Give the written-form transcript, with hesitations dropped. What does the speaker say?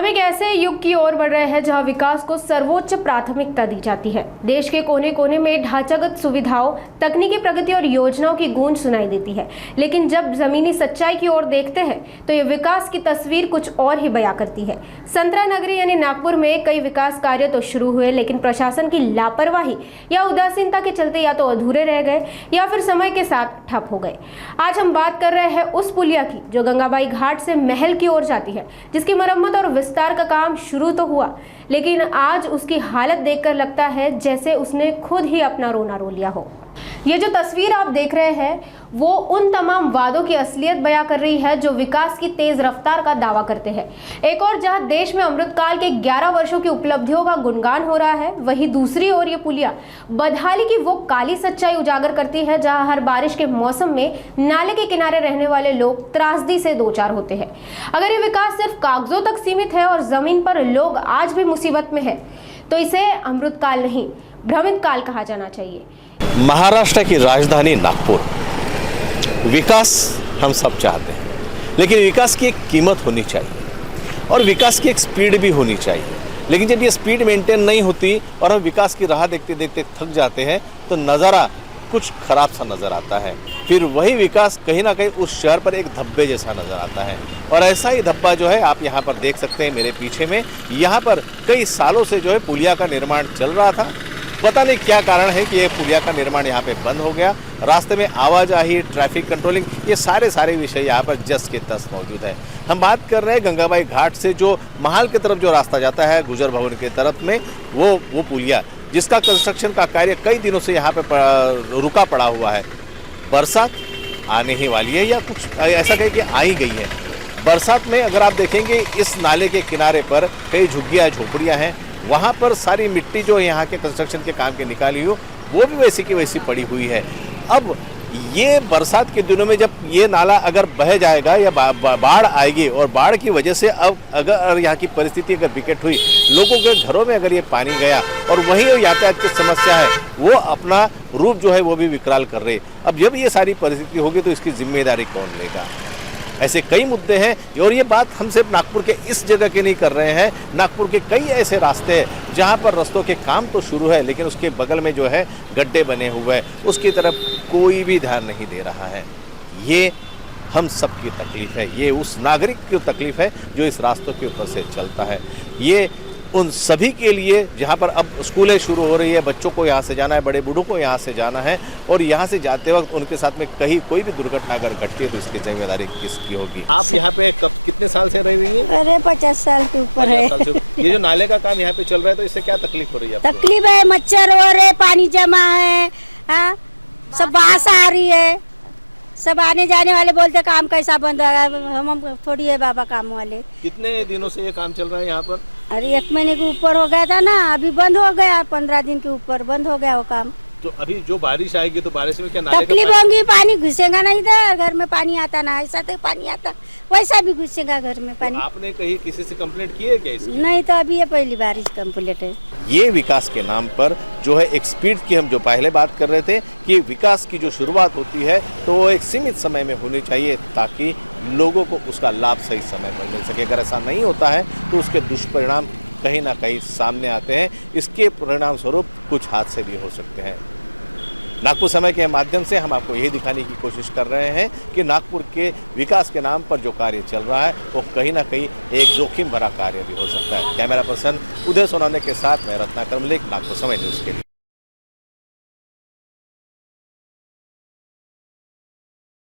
हम एक ऐसे युग की ओर बढ़ रहे हैं जहां विकास को सर्वोच्च प्राथमिकता दी जाती है। देश के कोने कोने में ढांचागत सुविधाओं, तकनीकी प्रगति और योजनाओं की गूंज सुनाई देती है, लेकिन जब जमीनी सच्चाई की ओर देखते हैं तो ये विकास की तस्वीर कुछ और ही बयां करती है। संतरा नगरी यानी नागपुर में कई विकास कार्य तो शुरू हुए, लेकिन प्रशासन की लापरवाही या उदासीनता के चलते या तो अधूरे रह गए या फिर समय के साथ ठप हो गए। आज हम बात कर रहे हैं उस पुलिया की जो गंगाबाई घाट से महल की ओर जाती है, जिसकी मरम्मत और विस्तार का काम शुरू तो हुआ, लेकिन आज उसकी हालत देखकर लगता है जैसे उसने खुद ही अपना रोना रो लिया हो। ये जो तस्वीर आप देख रहे हैं वो उन तमाम वादों की असलियत बयां कर रही है जो विकास की तेज रफ्तार का दावा करते हैं। एक और जहां देश में अमृतकाल के 11 वर्षों की उपलब्धियों का गुणगान हो रहा है, वहीं दूसरी ओर ये पुलिया बदहाली की वो काली सच्चाई उजागर करती है जहां हर बारिश के मौसम में नाले के किनारे रहने वाले लोग त्रासदी से दो चार होते हैं। अगर ये विकास सिर्फ कागजों तक सीमित है और जमीन पर लोग आज भी मुसीबत में है तो इसे अमृतकाल नहीं, भ्रमित काल कहा जाना चाहिए। महाराष्ट्र की राजधानी नागपुर, विकास हम सब चाहते हैं, लेकिन विकास की एक कीमत होनी चाहिए और विकास की एक स्पीड भी होनी चाहिए। लेकिन जब ये स्पीड मेंटेन नहीं होती और हम विकास की राह देखते देखते थक जाते हैं तो नज़ारा कुछ खराब सा नज़र आता है। फिर वही विकास कहीं ना कहीं उस शहर पर एक धब्बे जैसा नज़र आता है। और ऐसा ही धब्बा जो है आप यहाँ पर देख सकते हैं मेरे पीछे में। यहाँ पर कई सालों से जो है पुलिया का निर्माण चल रहा था। पता नहीं क्या कारण है कि ये पुलिया का निर्माण यहाँ पे बंद हो गया। रास्ते में आवाजाही, ट्रैफिक कंट्रोलिंग, ये सारे विषय यहाँ पर जस के तस मौजूद है। हम बात कर रहे हैं गंगाबाई घाट से जो महाल की तरफ जो रास्ता जाता है गुजर भवन के तरफ में, वो पुलिया जिसका कंस्ट्रक्शन का कार्य कई दिनों से यहाँ पे रुका पड़ा हुआ है। बरसात आने ही वाली है या कुछ ऐसा कहीं कि आ ही गई है। बरसात में अगर आप देखेंगे इस नाले के किनारे पर कई झुग्गियाँ झोपड़ियाँ हैं, वहाँ पर सारी मिट्टी जो यहाँ के कंस्ट्रक्शन के काम की निकाली हो वो भी वैसी की वैसी पड़ी हुई है। अब ये बरसात के दिनों में जब ये नाला अगर बह जाएगा या बाढ़ आएगी और बाढ़ की वजह से अब अगर यहाँ की परिस्थिति अगर विकट हुई, लोगों के घरों में अगर ये पानी गया और वही यातायात की समस्या है वो अपना रूप जो है वो भी विकराल कर रही। अब जब ये सारी परिस्थिति होगी तो इसकी जिम्मेदारी कौन लेगा? ऐसे कई मुद्दे हैं और ये बात हम सिर्फ नागपुर के इस जगह के नहीं कर रहे हैं। नागपुर के कई ऐसे रास्ते हैं जहाँ पर रास्तों के काम तो शुरू है लेकिन उसके बगल में जो है गड्ढे बने हुए हैं, उसकी तरफ कोई भी ध्यान नहीं दे रहा है। ये हम सब की तकलीफ है, ये उस नागरिक की तकलीफ है जो इस रास्तों के ऊपर से चलता है। ये उन सभी के लिए जहाँ पर अब स्कूलें शुरू हो रही है, बच्चों को यहाँ से जाना है, बड़े बूढ़ों को यहाँ से जाना है और यहाँ से जाते वक्त उनके साथ में कहीं कोई भी दुर्घटना अगर घटती है तो इसकी जिम्मेदारी किसकी होगी? आप यहाँ पे कितने साल से रह रही हैं? अरे 50 साल के ऊपर है। ये जो नाले का काम यहाँ पे चल रहा है तो इससे क्या तकलीफ हो रही है? तकलीफ है, मच्छर हो रहे, पानी जमा है, हाँ सब बास आ रही है, सब आने जाने वाले बोलते काम कैसा बंद होगा, हम थोड़ी है बाबा काम वाले। कितने दिनों से ये काम चल रहा है यहाँ पर? अरे 1 महीने के ऊपर हो गया था ना, अभी बंद हो गया, 15 दिन के ऊपर बंद हो गया वो काम। तो अभी जो बारिश आएगी तो बारिश में क्या नाले तकलीफ होगी, पानी घुसेगा नहीं था, घर में पानी आता ना, ऐसा तो पानी आता वैसा भी घुसेगा घर में पानी। तो आपने कहीं किसी से कंप्लेंट की है क्या इसकी? नहीं, तो अभी ये पहली बार इस कंप्लेंट है। ये विकास के नाम पर जो है एक स्पीड की हम जो पहले बात कर रहे थे कि विकास की जो शुरुआत होती है तो वो एक सीमित समय में होनी चाहिए ताकि लोगों को उसका लाभ सही समय पर मिल सके। अगर ऐसा नहीं होता है तो उसके दुष्परिणाम कहीं ना कहीं सामने आते हैं। इसके परिणाम स्वरूप कुछ हादसे भी हो सकते हैं। नागपुर समय के माध्यम से हम आपको यही दिखाने की कोशिश कर रहे हैं कि नागपुर के विकास के नाम पर जो कार्य चल रहा है वो कहीं ना कहीं एक जोखिम भरा कार्य भी हो सकता है। कैमरा पर्सन उदय सोनाने के साथ मैं रत्नाकर मलिक, नागपुर समय न्यूज़ के लिए।